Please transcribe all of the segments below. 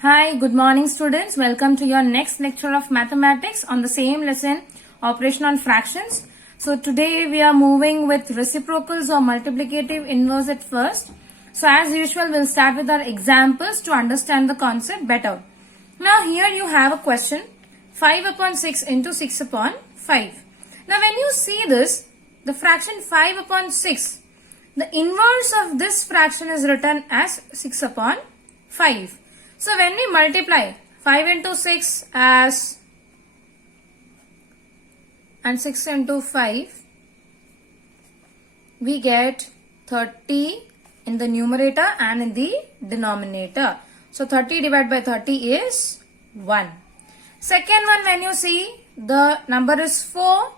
Hi, good morning students. Welcome to your next lecture of mathematics on the same lesson, operation on fractions. So today we are moving with reciprocals or multiplicative inverse at first. So as usual, we'll start with our examples to understand the concept better. Now here you have a question, 5 upon 6 into 6 upon 5. Now when you see this, the fraction 5 upon 6, the inverse of this fraction is written as 6 upon 5. So when we multiply 5 into 6 as and 6 into 5, we get 30 in the numerator and in the denominator. So 30 divided by 30 is 1. Second one, when you see the number is 4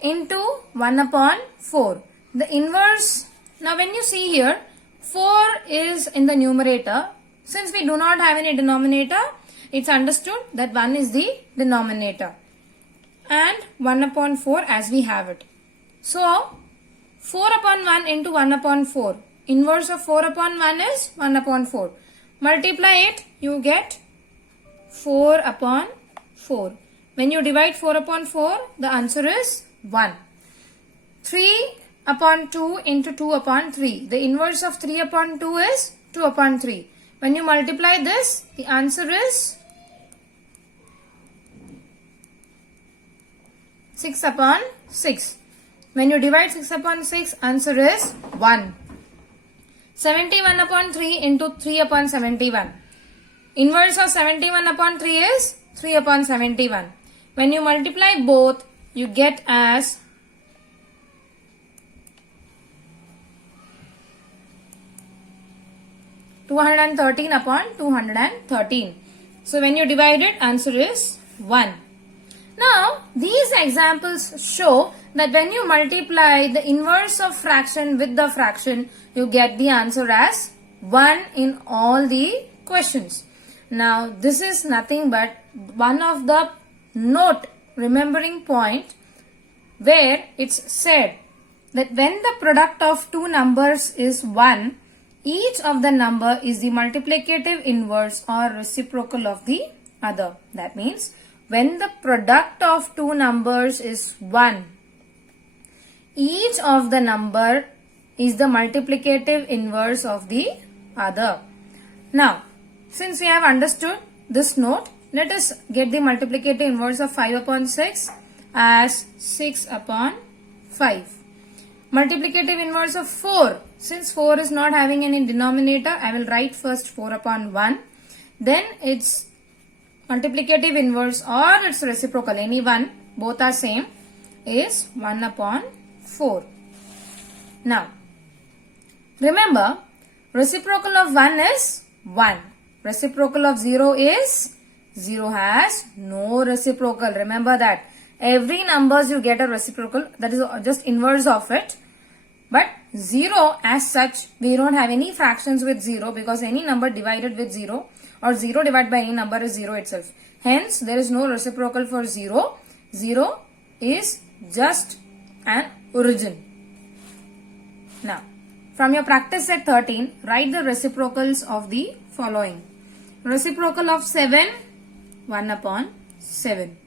into 1 upon 4. The inverse, now when you see here, 4 is in the numerator. Since we do not have any denominator, it's understood that 1 is the denominator. And 1 upon 4 as we have it. So, 4 upon 1 into 1 upon 4. Inverse of 4 upon 1 is 1 upon 4. Multiply it, you get 4 upon 4. When you divide 4 upon 4, the answer is 1. 3 upon 2 into 2 upon 3. The inverse of 3 upon 2 is 2 upon 3. When you multiply this, the answer is 6 upon 6. When you divide 6 upon 6, answer is 1. 71 upon 3 into 3 upon 71. Inverse of 71 upon 3 is 3 upon 71. When you multiply both, you get as 213 upon 213. So when you divide it, answer is 1. Now, these examples show that when you multiply the inverse of fraction with the fraction, you get the answer as 1 in all the questions. Now, this is nothing but one of the note remembering point where it's said that when the product of two numbers is 1, each of the number is the multiplicative inverse or reciprocal of the other. That means when the product of two numbers is 1, each of the number is the multiplicative inverse of the other. Now, since we have understood this note, let us get the multiplicative inverse of 5 upon 6 as 6 upon 5. Multiplicative inverse of 4. Since 4 is not having any denominator, I will write first 4 upon 1. Then its multiplicative inverse or its reciprocal, any one, both are same, is 1 upon 4. Now, remember, reciprocal of 1 is 1. Reciprocal of 0 is 0 has no reciprocal. Remember that. Every numbers you get a reciprocal, that is just inverse of it. But 0 as such, we don't have any fractions with 0 because any number divided with 0 or 0 divided by any number is 0 itself. Hence, there is no reciprocal for 0. 0 is just an origin. Now, from your practice set 13, write the reciprocals of the following. Reciprocal of 7, 1 upon 7.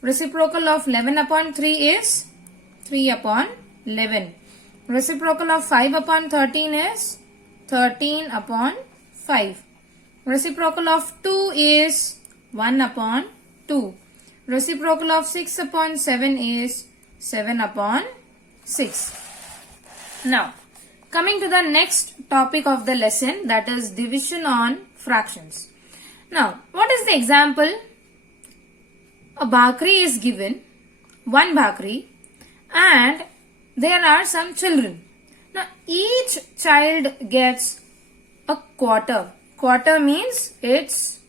Reciprocal of 11 upon 3 is 3 upon 11. Reciprocal of 5 upon 13 is 13 upon 5. Reciprocal of 2 is 1 upon 2. Reciprocal of 6 upon 7 is 7 upon 6. Now, coming to the next topic of the lesson, that is division on fractions. Now, what is the example? A bhakri is given, one bhakri, and there are some children. Now, each child gets a quarter. Quarter means it's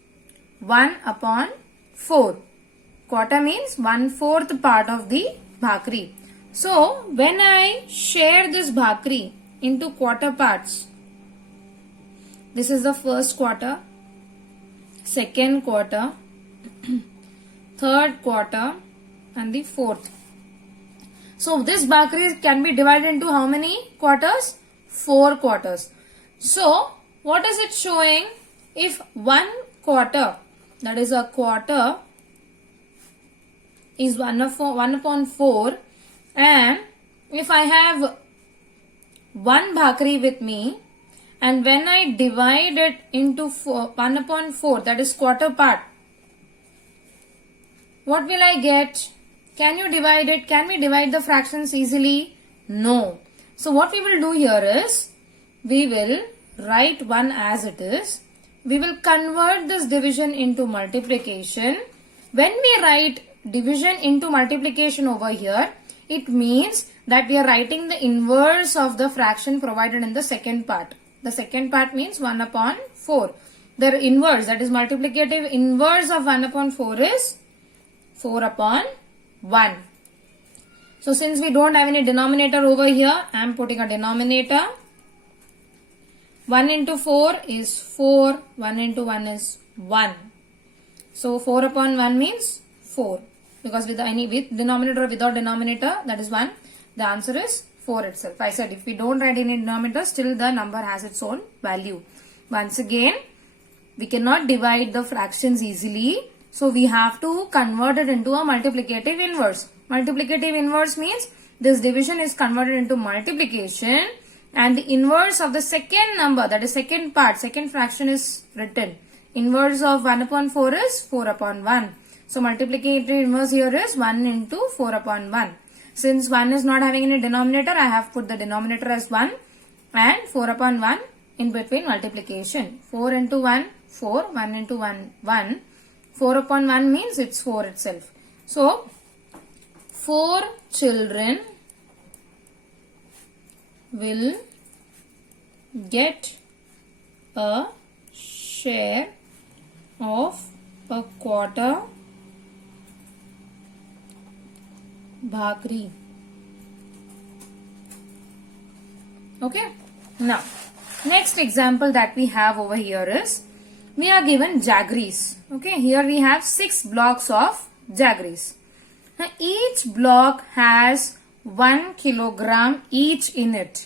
1 upon 4. Quarter means 1/4 part of the bhakri. So, when I share this bhakri into quarter parts, this is the first quarter, second quarter, third quarter and the fourth. So this bhakri can be divided into how many quarters? 4 quarters. So what is it showing? If one quarter, that is a quarter is 1 upon 4, and if I have 1 bhakri with me, and when I divide it into 1 upon 4, that is quarter part, what will I get? Can you divide it? Can we divide the fractions easily? No. So what we will do here is, we will write 1 as it is. We will convert this division into multiplication. When we write division into multiplication over here, it means that we are writing the inverse of the fraction provided in the second part. The second part means 1 upon 4. The inverse, that is multiplicative inverse of 1 upon 4 is 4 upon 1. So since we don't have any denominator over here, I am putting a denominator. 1 into 4 is 4. 1 into 1 is 1. So 4 upon 1 means 4. Because with denominator or without denominator, that is 1. The answer is 4 itself. I said if we don't write any denominator, still the number has its own value. Once again, we cannot divide the fractions easily. So we have to convert it into a multiplicative inverse. Multiplicative inverse means this division is converted into multiplication, and the inverse of the second number, that is second part, second fraction is written. Inverse of 1 upon 4 is 4 upon 1. So multiplicative inverse here is 1 into 4 upon 1. Since 1 is not having any denominator, I have put the denominator as 1 and 4 upon 1 in between multiplication. 4 into 1, 4. 1 into 1, 1. 4 upon 1 means it's 4 itself. So 4 children will get a share of a quarter bhakri. Okay. Now, next example that we have over here is, we are given jaggeries. Okay. Here we have 6 blocks of jaggeries. Now, each block has 1 kilogram each in it.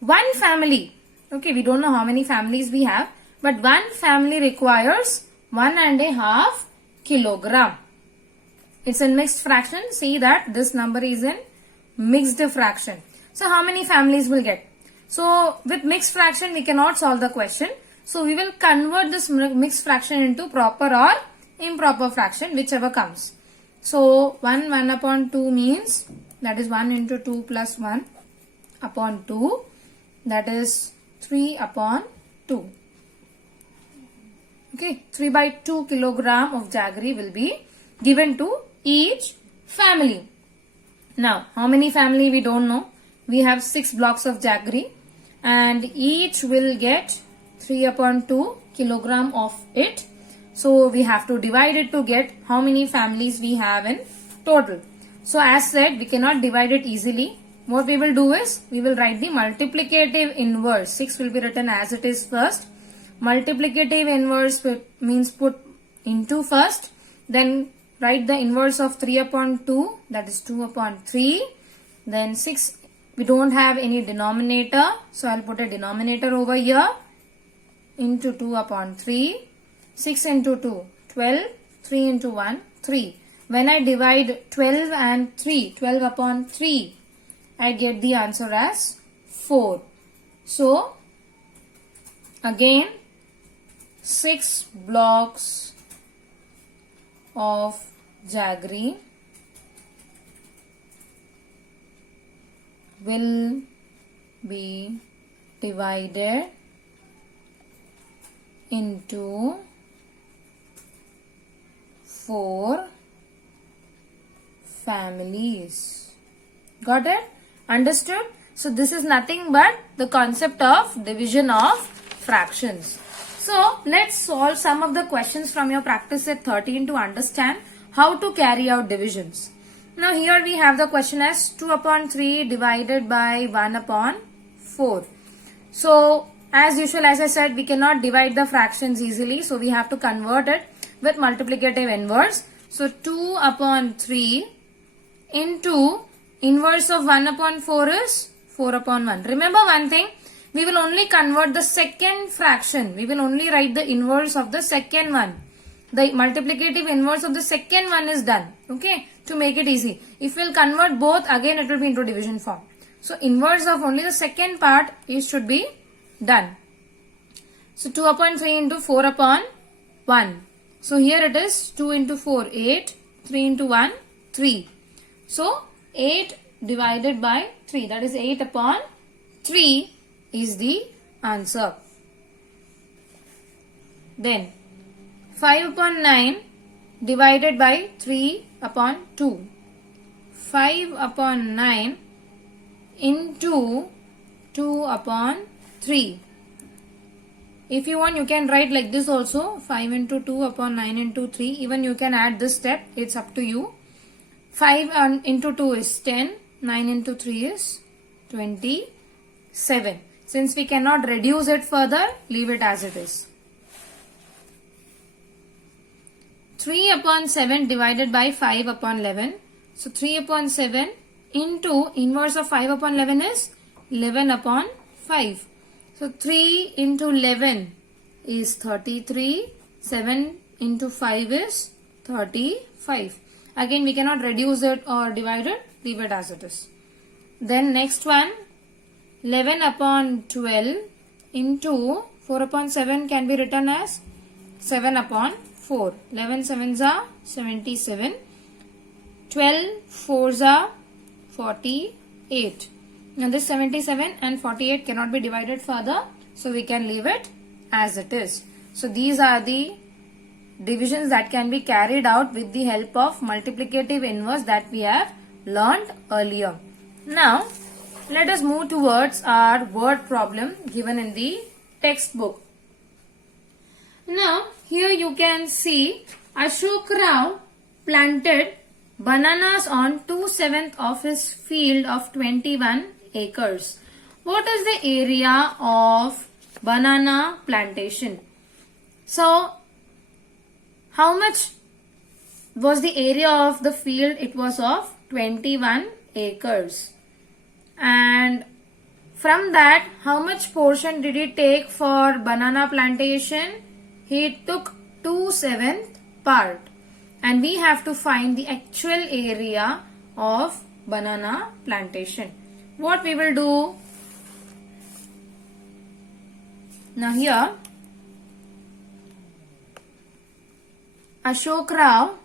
One family, okay, we don't know how many families we have, but one family requires 1.5 kilogram. It's a mixed fraction. See that this number is in mixed fraction. So how many families will get? So with mixed fraction, we cannot solve the question. So we will convert this mixed fraction into proper or improper fraction, whichever comes. So 1 upon 2 means, that is 1 into 2 plus 1 upon 2, that is 3 upon 2. Okay, 3 by 2 kilogram of jaggery will be given to each family. Now, how many family we don't know. We have 6 blocks of jaggery and each will get 3 upon 2 kilogram of it. So, we have to divide it to get how many families we have in total. So, as said, we cannot divide it easily. What we will do is, we will write the multiplicative inverse. 6 will be written as it is first. Multiplicative inverse means put into first. Then write the inverse of 3 upon 2, that is 2 upon 3. Then 6, we don't have any denominator. So, I will put a denominator over here. Into 2 upon 3. 6 into 2, 12. 3 into 1, 3. When I divide 12 and 3, 12 upon 3, I get the answer as 4. So, again, 6 blocks of jaggery will be divided into 4 families. Got it? Understood? So this is nothing but the concept of division of fractions. So let's solve some of the questions from your practice set 13 to understand how to carry out divisions. Now here we have the question as 2 upon 3 divided by 1 upon 4. So as usual, as I said, we cannot divide the fractions easily. So we have to convert it with multiplicative inverse. So 2 upon 3 into inverse of 1 upon 4 is 4 upon 1. Remember one thing, we will only convert the second fraction. We will only write the inverse of the second one. The multiplicative inverse of the second one is done. Okay, to make it easy. If we'll convert both, again it will be into division form. So inverse of only the second part should be done. So 2 upon 3 into 4 upon 1. So here it is 2 into 4, 8. 3 into 1, 3. So 8 divided by 3, that is 8 upon 3 is the answer. Then 5 upon 9 divided by 3 upon 2. 5 upon 9 into 2 upon 3. If you want, you can write like this also. 5 into 2 upon 9 into 3. Even you can add this step. It's up to you. 5 into 2 is 10. 9 into 3 is 27. Since we cannot reduce it further, leave it as it is. 3 upon 7 divided by 5 upon 11. So 3 upon 7 into inverse of 5 upon 11 is 11 upon 5. So 3 into 11 is 33. 7 into 5 is 35. Again, we cannot reduce it or divide it. Leave it as it is. Then next one, 11 upon 12 into 4 upon 7 can be written as 7 upon 4. 11 sevens are 77. 12 fours are 48. Now this 77 and 48 cannot be divided further, so we can leave it as it is. So these are the divisions that can be carried out with the help of multiplicative inverse that we have learned earlier. Now let us move towards our word problem given in the textbook. Now here you can see Ashok Rao planted bananas on 2/7 of his field of 21 acres. What is the area of banana plantation? So, how much was the area of the field? It was of 21 acres. And from that, how much portion did he take for banana plantation? He took 2/7 part. And we have to find the actual area of banana plantation. What we will do? Now here, Ashok Rao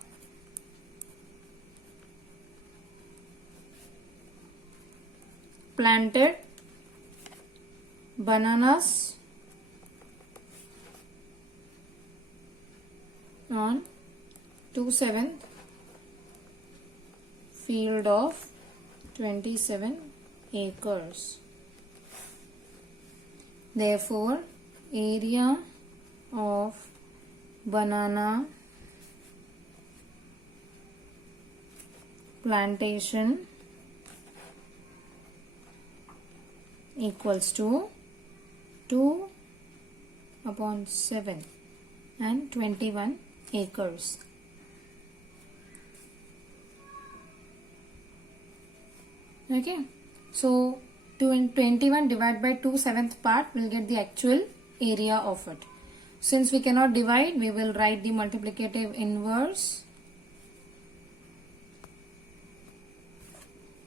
planted bananas on 2/7 field of 27 acres. Therefore, area of banana plantation equals to 2 upon 7 and 21 acres. Okay, so 21 divided by 2/7 part will get the actual area of it. Since we cannot divide, we will write the multiplicative inverse.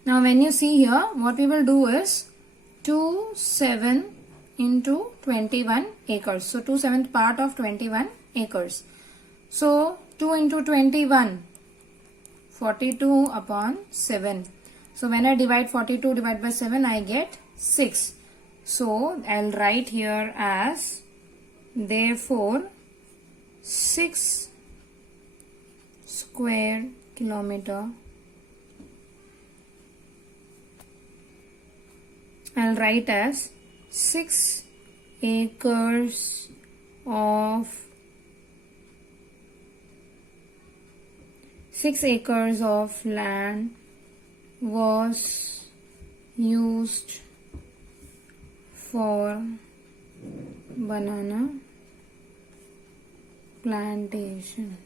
Now when you see here, what we will do is 2/7 into 21 acres. So 2/7 part of 21 acres. So 2 into 21, 42 upon 7. So when I divide 42 divided by 7, I get 6. So I'll write here as, therefore 6 square kilometer. I'll write as 6 acres of 6 acres of land was used for banana plantation.